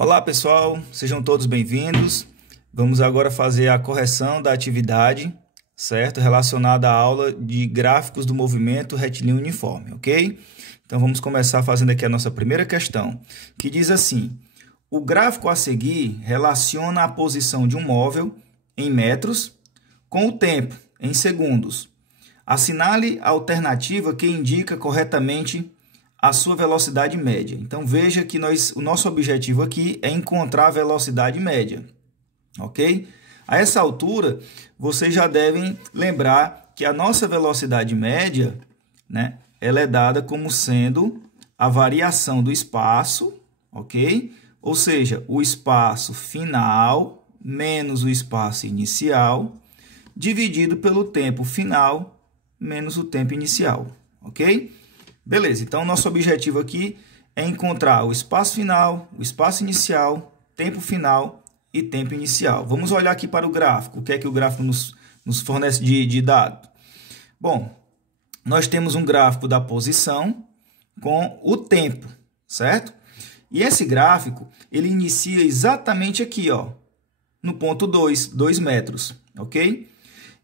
Olá pessoal, sejam todos bem-vindos. Vamos agora fazer a correção da atividade, certo? Relacionada à aula de gráficos do movimento retilíneo uniforme, ok? Então vamos começar fazendo aqui a nossa primeira questão, que diz assim: o gráfico a seguir relaciona a posição de um móvel em metros com o tempo em segundos. Assinale a alternativa que indica corretamente a sua velocidade média. Então, veja que o nosso objetivo aqui é encontrar a velocidade média, ok? A essa altura, vocês já devem lembrar que a nossa velocidade média, né, ela é dada como sendo a variação do espaço, ok? Ou seja, o espaço final menos o espaço inicial, dividido pelo tempo final menos o tempo inicial, ok? Beleza, então nosso objetivo aqui é encontrar o espaço final, o espaço inicial, tempo final e tempo inicial. Vamos olhar aqui para o gráfico. O que é que o gráfico nos fornece de dado? Bom, nós temos um gráfico da posição com o tempo, certo? E esse gráfico, ele inicia exatamente aqui, ó, no ponto 2 metros, ok?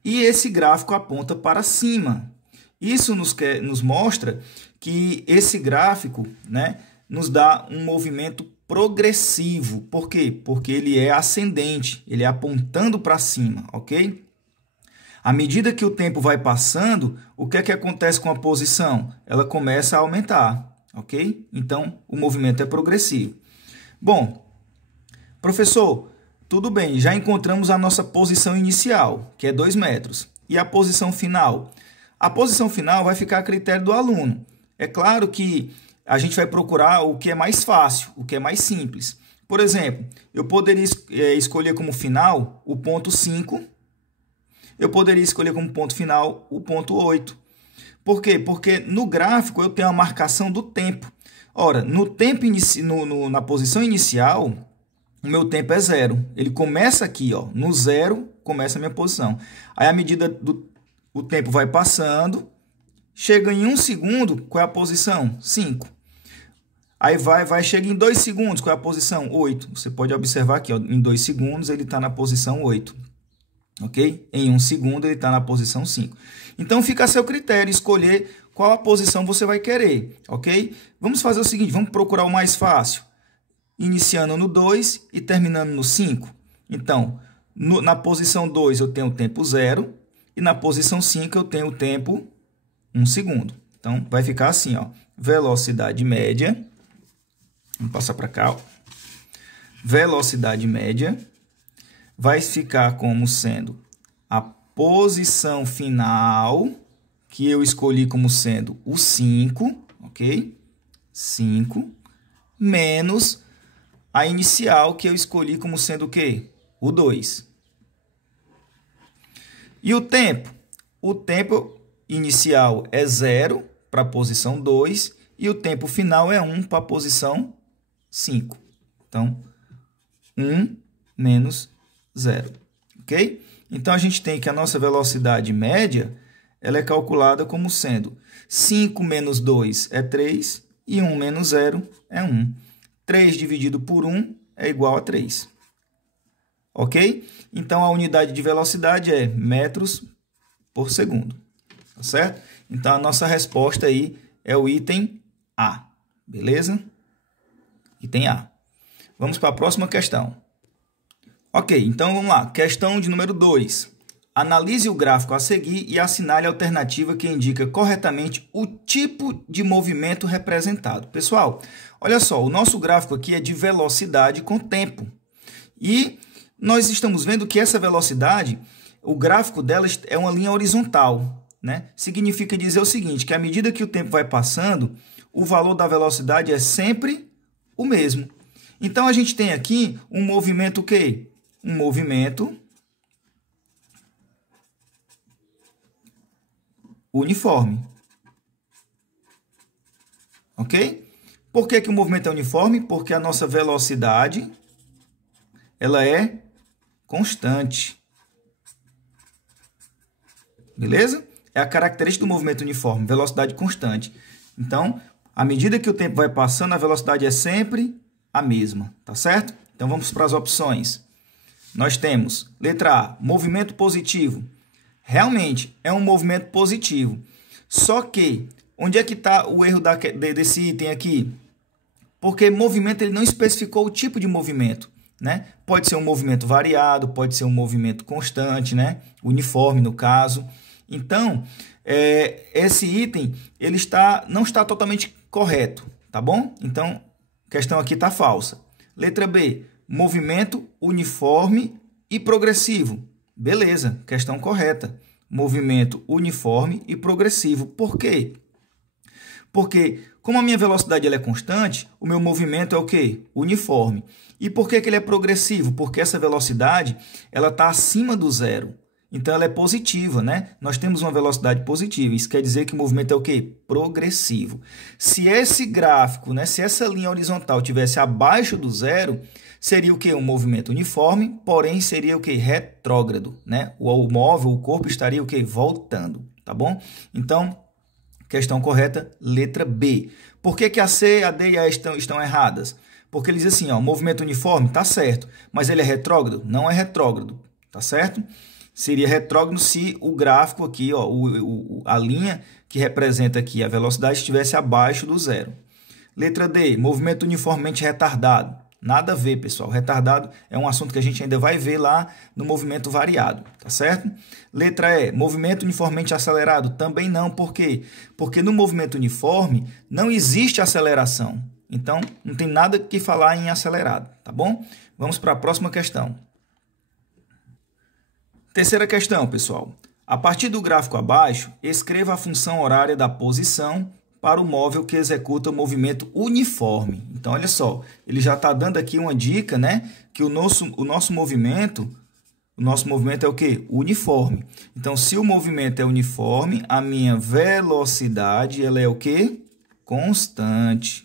E esse gráfico aponta para cima. Isso nos mostra que esse gráfico, né, nos dá um movimento progressivo. Por quê? Porque ele é ascendente, ele é apontando para cima, ok? À medida que o tempo vai passando, o que é que acontece com a posição? Ela começa a aumentar, ok? Então, o movimento é progressivo. Bom, professor, tudo bem, já encontramos a nossa posição inicial, que é 2 metros. E a posição final? A posição final vai ficar a critério do aluno. É claro que a gente vai procurar o que é mais fácil, o que é mais simples. Por exemplo, eu poderia escolher como final o ponto 5. Eu poderia escolher como ponto final o ponto 8. Por quê? Porque no gráfico eu tenho a marcação do tempo. Ora, na posição inicial, o meu tempo é 0. Ele começa aqui, ó, no 0 começa a minha posição. Aí, à medida o tempo vai passando, chega em 1 segundo, qual é a posição? 5. Aí chega em 2 segundos, qual é a posição? 8. Você pode observar aqui, ó, em 2 segundos ele está na posição 8. Ok? Em 1 segundo ele está na posição 5. Então fica a seu critério escolher qual a posição você vai querer, ok? Vamos fazer o seguinte, vamos procurar o mais fácil. Iniciando no 2 e terminando no 5. Então, na posição 2 eu tenho o tempo 0 e na posição 5 eu tenho o tempo 1 segundo. Então, vai ficar assim, ó, velocidade média. Vamos passar para cá, ó. Velocidade média vai ficar como sendo a posição final, que eu escolhi como sendo o 5, ok? 5, menos a inicial, que eu escolhi como sendo o quê? O 2. E o tempo? O tempo inicial é 0 para a posição 2 e o tempo final é 1 para a posição 5. Então, 1 menos 0, ok? Então, a gente tem que a nossa velocidade média ela é calculada como sendo 5 menos 2 é 3 e 1 menos 0 é 1. 3 dividido por 1 é igual a 3. Ok? Então, a unidade de velocidade é metros por segundo. Tá certo? Então, a nossa resposta aí é o item A. Beleza? Item A. Vamos para a próxima questão. Ok, então vamos lá. Questão de número 2. Analise o gráfico a seguir e assinale a alternativa que indica corretamente o tipo de movimento representado. Pessoal, olha só, o nosso gráfico aqui é de velocidade com tempo. E nós estamos vendo que essa velocidade, o gráfico dela é uma linha horizontal, né? Significa dizer o seguinte, que à medida que o tempo vai passando, o valor da velocidade é sempre o mesmo. Então, a gente tem aqui um movimento o quê? Um movimento uniforme. Ok? Por que o movimento é uniforme? Porque a nossa velocidade ela é constante. Beleza? É a característica do movimento uniforme, velocidade constante. Então, à medida que o tempo vai passando, a velocidade é sempre a mesma, tá certo? Então vamos para as opções. Nós temos, letra A, movimento positivo. Realmente é um movimento positivo. Só que, onde é que está o erro desse item aqui? Porque movimento ele não especificou o tipo de movimento, né? Pode ser um movimento variado, pode ser um movimento constante, né? Uniforme no caso. Então, esse item ele não está totalmente correto, tá bom? Então, a questão aqui está falsa. Letra B, movimento uniforme e progressivo. Beleza, questão correta. Movimento uniforme e progressivo. Por quê? Porque, como a minha velocidade ela é constante, o meu movimento é o quê? Uniforme. E por que ele é progressivo? Porque essa velocidade ela está acima do zero. Então, ela é positiva, né? Nós temos uma velocidade positiva. Isso quer dizer que o movimento é o quê? Progressivo. Se esse gráfico, né? Se essa linha horizontal tivesse abaixo do zero, seria o quê? Um movimento uniforme, porém seria o quê? Retrógrado, né? O móvel, o corpo estaria o quê? Voltando, tá bom? Então, questão correta, letra B. Por que a C, a D e a E estão erradas? Porque ele diz assim, ó, movimento uniforme, tá certo, mas ele é retrógrado? Não é retrógrado, tá certo? Seria retrógrado se o gráfico aqui, ó, a linha que representa aqui a velocidade estivesse abaixo do zero. Letra D, movimento uniformemente retardado. Nada a ver, pessoal. Retardado é um assunto que a gente ainda vai ver lá no movimento variado, tá certo? Letra E, movimento uniformemente acelerado. Também não, por quê? Porque no movimento uniforme não existe aceleração. Então, não tem nada que falar em acelerado, tá bom? Vamos para a próxima questão. Terceira questão, pessoal. A partir do gráfico abaixo, escreva a função horária da posição para o móvel que executa o movimento uniforme. Então, olha só, ele já está dando aqui uma dica, né? Que o nosso movimento é o quê? Uniforme. Então, se o movimento é uniforme, a minha velocidade ela é o quê? Constante.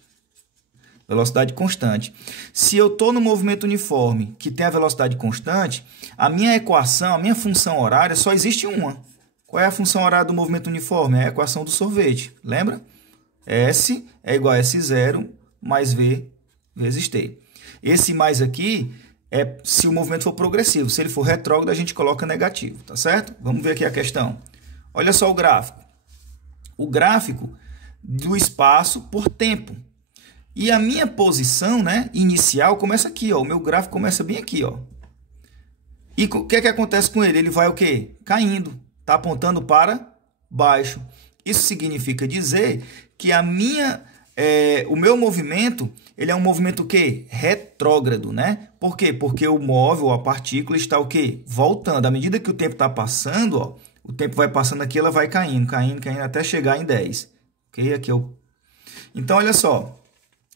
Velocidade constante. Se eu estou no movimento uniforme, que tem a velocidade constante, a minha equação, a minha função horária, só existe uma. Qual é a função horária do movimento uniforme? É a equação do sorvete. Lembra? S é igual a S0 mais V vezes T. Esse mais aqui é se o movimento for progressivo. Se ele for retrógrado, a gente coloca negativo, tá certo? Vamos ver aqui a questão. Olha só o gráfico. O gráfico do espaço por tempo. E a minha posição, né, inicial começa aqui, ó. O meu gráfico começa bem aqui, ó. E o que é que acontece com ele? Ele vai o quê? Caindo. Está apontando para baixo. Isso significa dizer que o meu movimento, ele é um movimento o quê? Retrógrado, né? Por quê? Porque o móvel, a partícula, está o quê? Voltando. À medida que o tempo está passando, ó, o tempo vai passando aqui, ela vai caindo, caindo, caindo, até chegar em 10. Ok? Aqui é o... Então, olha só.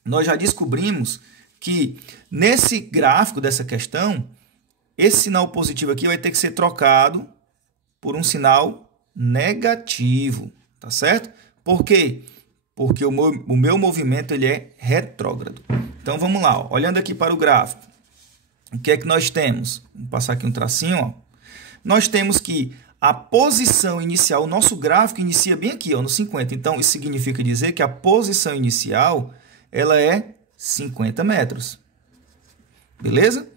Nós já descobrimos que nesse gráfico dessa questão, esse sinal positivo aqui vai ter que ser trocado por um sinal negativo, tá certo? Por quê? Porque o meu movimento ele é retrógrado. Então, vamos lá. Ó. Olhando aqui para o gráfico, o que é que nós temos? Vou passar aqui um tracinho. Ó. Nós temos que a posição inicial, o nosso gráfico inicia bem aqui, ó, no 50. Então, isso significa dizer que a posição inicial ela é 50 metros. Beleza?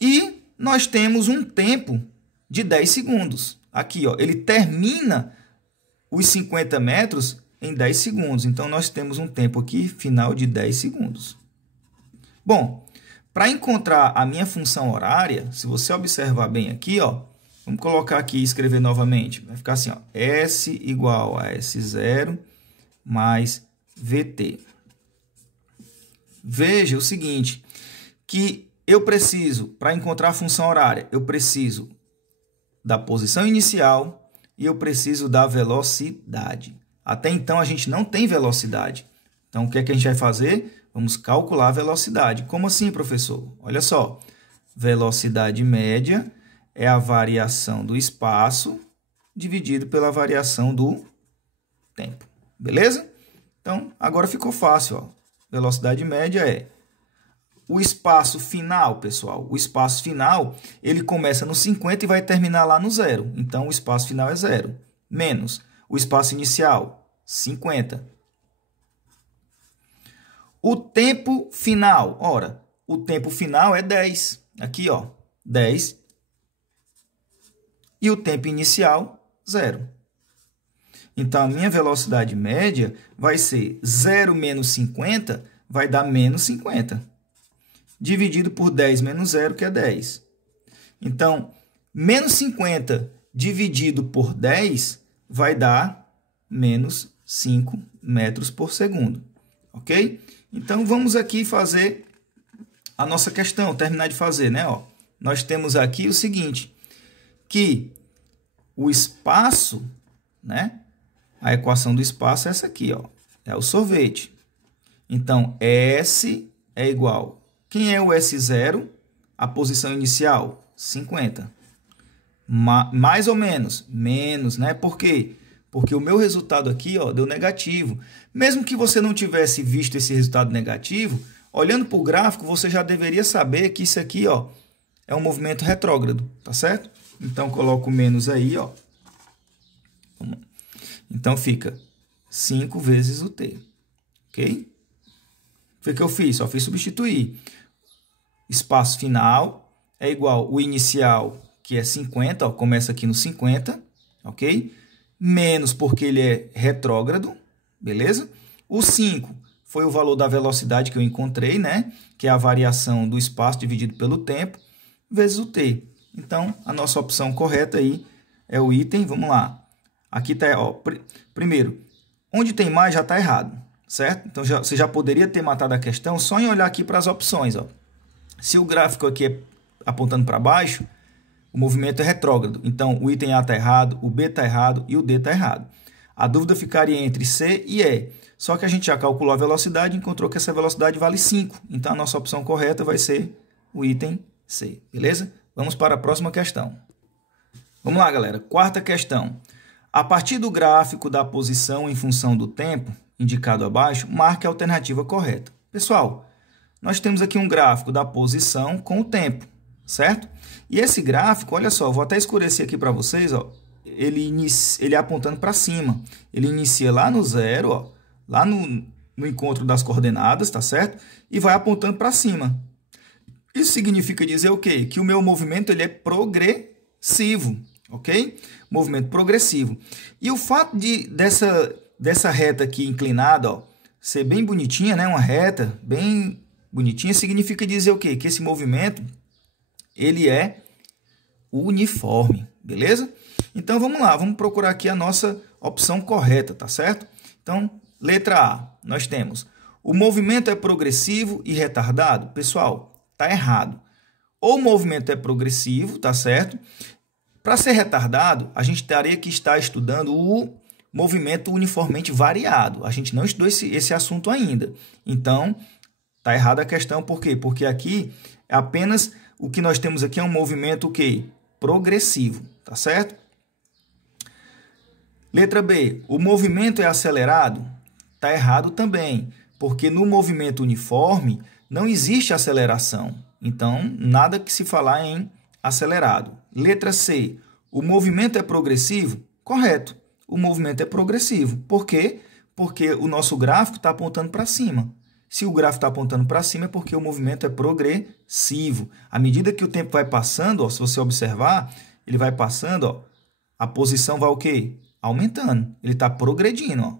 E nós temos um tempo de 10 segundos. Aqui, ó, ele termina os 50 metros em 10 segundos. Então, nós temos um tempo aqui final de 10 segundos. Bom, para encontrar a minha função horária, se você observar bem aqui, ó, vamos colocar aqui e escrever novamente. Vai ficar assim, ó, S igual a S0 mais VT. Veja o seguinte, que eu preciso, para encontrar a função horária, eu preciso da posição inicial e eu preciso da velocidade. Até então, a gente não tem velocidade. Então, o que é que a gente vai fazer? Vamos calcular a velocidade. Como assim, professor? Olha só, velocidade média é a variação do espaço dividido pela variação do tempo. Beleza? Então, agora ficou fácil, ó. Velocidade média é o espaço final, pessoal. O espaço final, ele começa no 50 e vai terminar lá no 0. Então, o espaço final é 0. Menos o espaço inicial, 50. O tempo final, ora, o tempo final é 10. Aqui, ó, 10. E o tempo inicial, 0. Então, a minha velocidade média vai ser 0 menos 50, vai dar menos 50. Dividido por 10 menos 0, que é 10. Então, menos 50 dividido por 10 vai dar menos 5 metros por segundo. Ok? Então, vamos aqui fazer a nossa questão, terminar de fazer, né? Ó, nós temos aqui o seguinte, que o espaço, né? A equação do espaço é essa aqui, ó, é o sorvete. Então, S é igual. Quem é o S0? A posição inicial, 50. Mais ou menos? Menos, né? Por quê? Porque o meu resultado aqui, ó, deu negativo. Mesmo que você não tivesse visto esse resultado negativo, olhando para o gráfico, você já deveria saber que isso aqui, ó, é um movimento retrógrado, tá certo? Então, coloco menos aí, ó. Então, fica 5 vezes o t, ok? Foi o que eu fiz, só fiz substituir. Espaço final é igual o inicial, que é 50, ó, começa aqui no 50, ok? Menos porque ele é retrógrado, beleza? O 5 foi o valor da velocidade que eu encontrei, né? Que é a variação do espaço dividido pelo tempo, vezes o t. Então, a nossa opção correta aí é o item, vamos lá. Aqui está, ó, primeiro, onde tem mais já está errado, certo? Então, você já poderia ter matado a questão só em olhar aqui para as opções, ó. Se o gráfico aqui é apontando para baixo, o movimento é retrógrado. Então, o item A está errado, o B está errado e o D está errado. A dúvida ficaria entre C e E. Só que a gente já calculou a velocidade e encontrou que essa velocidade vale 5. Então, a nossa opção correta vai ser o item C, beleza? Vamos para a próxima questão. Vamos lá, galera. Quarta questão. A partir do gráfico da posição em função do tempo, indicado abaixo, marque a alternativa correta. Pessoal, nós temos aqui um gráfico da posição com o tempo, certo? E esse gráfico, olha só, vou até escurecer aqui para vocês, ó, ele é apontando para cima. Ele inicia lá no zero, ó, lá no encontro das coordenadas, tá certo? E vai apontando para cima. Isso significa dizer o quê? Que o meu movimento ele é progressivo, ok? Movimento progressivo. E o fato dessa reta aqui inclinada, ó, ser bem bonitinha, né? Uma reta bem bonitinha, significa dizer o quê? Que esse movimento ele é uniforme, beleza? Então, vamos lá, vamos procurar aqui a nossa opção correta, tá certo? Então, letra A, nós temos o movimento é progressivo e retardado. Pessoal, tá errado. Ou o movimento é progressivo, tá certo? Para ser retardado, a gente teria que estar estudando o movimento uniformemente variado. A gente não estudou esse assunto ainda. Então, tá errada a questão, por quê? Porque aqui é apenas o que nós temos aqui é um movimento o quê? Progressivo, tá certo? Letra B, o movimento é acelerado? Tá errado também, porque no movimento uniforme não existe aceleração. Então, nada que se falar em acelerado. Letra C, o movimento é progressivo? Correto, o movimento é progressivo. Por quê? Porque o nosso gráfico está apontando para cima. Se o gráfico está apontando para cima é porque o movimento é progressivo. À medida que o tempo vai passando, ó, se você observar, ele vai passando, ó, a posição vai o quê? Aumentando. Ele está progredindo, ó.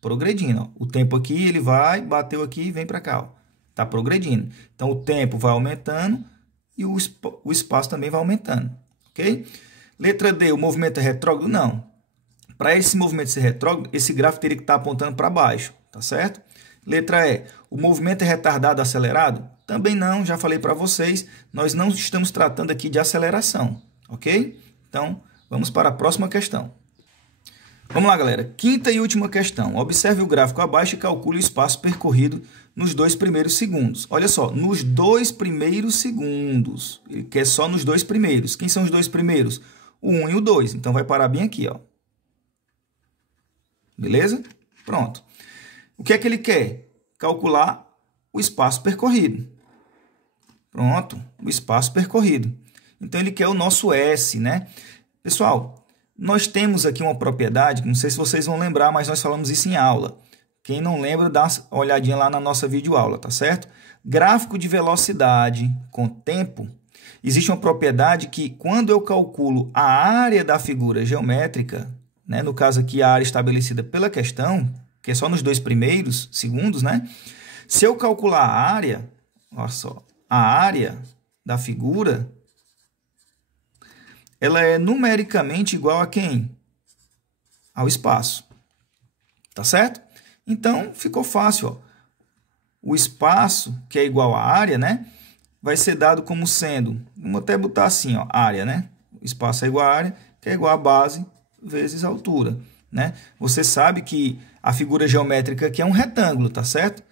Progredindo. Ó. O tempo aqui, ele vai, bateu aqui e vem para cá. Está progredindo. Então, o tempo vai aumentando e o espaço também vai aumentando. Ok? Letra D, o movimento é retrógrado? Não. Para esse movimento ser retrógrado, esse gráfico teria que estar apontando para baixo. Tá certo? Letra E, o movimento é retardado acelerado? Também não, já falei para vocês, nós não estamos tratando aqui de aceleração, ok? Então, vamos para a próxima questão. Vamos lá, galera. Quinta e última questão. Observe o gráfico abaixo e calcule o espaço percorrido nos 2 primeiros segundos. Olha só, nos 2 primeiros segundos, ele quer só nos 2 primeiros. Quem são os 2 primeiros? O 1 e o 2, então vai parar bem aqui, ó. Beleza? Pronto. O que é que ele quer? Calcular o espaço percorrido. Pronto, o espaço percorrido. Então, ele quer o nosso S, né? Pessoal, nós temos aqui uma propriedade, não sei se vocês vão lembrar, mas nós falamos isso em aula, Quem não lembra, dá uma olhadinha lá na nossa videoaula, tá certo? Gráfico de velocidade com tempo, existe uma propriedade que quando eu calculo a área da figura geométrica, né, no caso aqui a área estabelecida pela questão, que é só nos 2 primeiros segundos, né? Se eu calcular a área, olha só, a área da figura, ela é numericamente igual a quem? Ao espaço. Tá certo? Então, ficou fácil, ó. O espaço, que é igual à área, né? Vai ser dado como sendo, vamos até botar assim, ó, área, né? O espaço é igual à área, que é igual a base vezes a altura, né? Você sabe que a figura geométrica aqui é um retângulo, tá certo?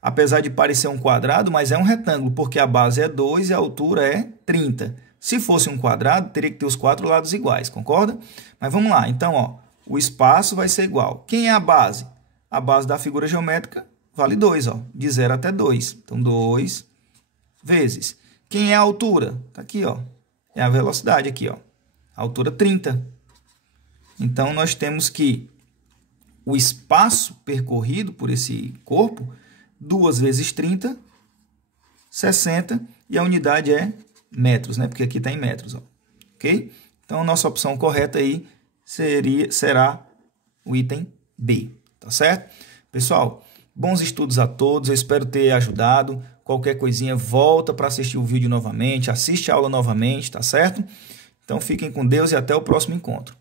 Apesar de parecer um quadrado, mas é um retângulo, porque a base é 2 e a altura é 30. Se fosse um quadrado, teria que ter os 4 lados iguais, concorda? Mas vamos lá, então, ó, o espaço vai ser igual. Quem é a base? A base da figura geométrica vale 2, ó, de 0 até 2. Então, 2 vezes. Quem é a altura? Está aqui, ó, é a velocidade aqui, ó, a altura 30. Então, nós temos que o espaço percorrido por esse corpo, 2 vezes 30, 60, e a unidade é metros, né? Porque aqui está em metros, ó. Ok? Então, a nossa opção correta aí será o item B, tá certo? Pessoal, bons estudos a todos, eu espero ter ajudado. Qualquer coisinha, volta para assistir o vídeo novamente, assiste a aula novamente, tá certo? Então, fiquem com Deus e até o próximo encontro.